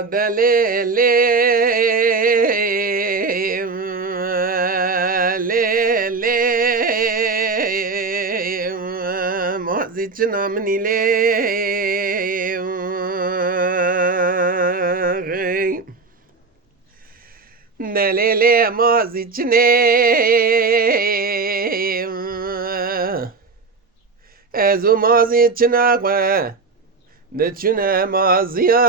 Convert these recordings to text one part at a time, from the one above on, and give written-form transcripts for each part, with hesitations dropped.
دليلي ليلي مازيتنا مني لي دليلي مازيتني ازو مازيتنا قوة دچونه مازیا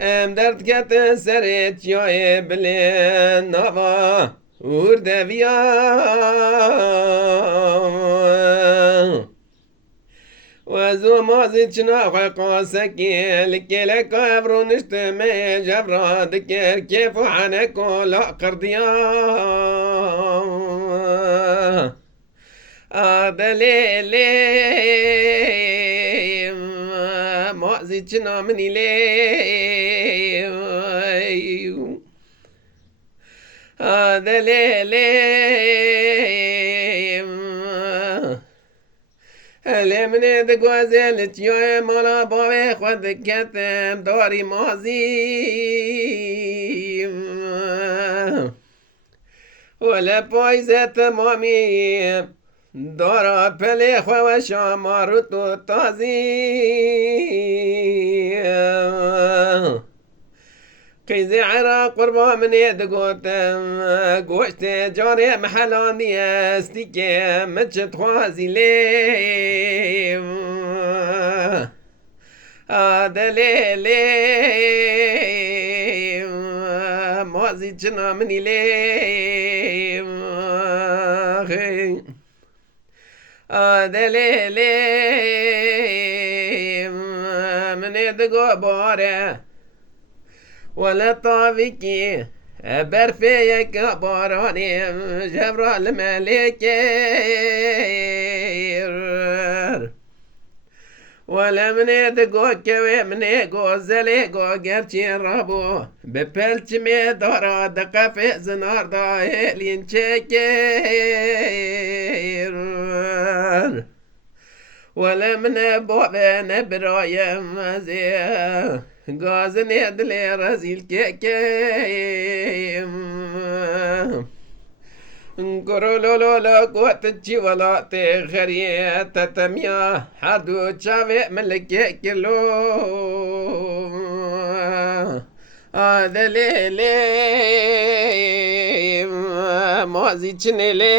ام درد کت سرت یای بلین نوا وردویا و زو مازی چنا خواه قاسکی لکلک افرونشت می جبرا دکر کیف و حنکو لا قردیا دليلي مازيتنا مني لي دليلي هلی من دگوزل تیای مالا باوی خود کتم داری مازی ولا پایزه تمامی دارا پلی خواه شامارو تو تازی قیزی عراق قربا من یدگوتم گوشت جاری محلانی استی که مچت خوازی لیم دليلي مازی چنا منی لیم دليلي من يدقو باره ولا طافكي برفيك باراني جبر الملك ولا من يدقو كوي من يقو زليقو قرشي رابو ببلش ميدارا دقا في زنار دايلين شكير ولا من بوبين برايا مزيا غازن يدلي رزيل كيكيم قرولولا قوت ولا تغري تتميا حدو تشافي ملكي كيلو هذا ليلي مازي تشنيلي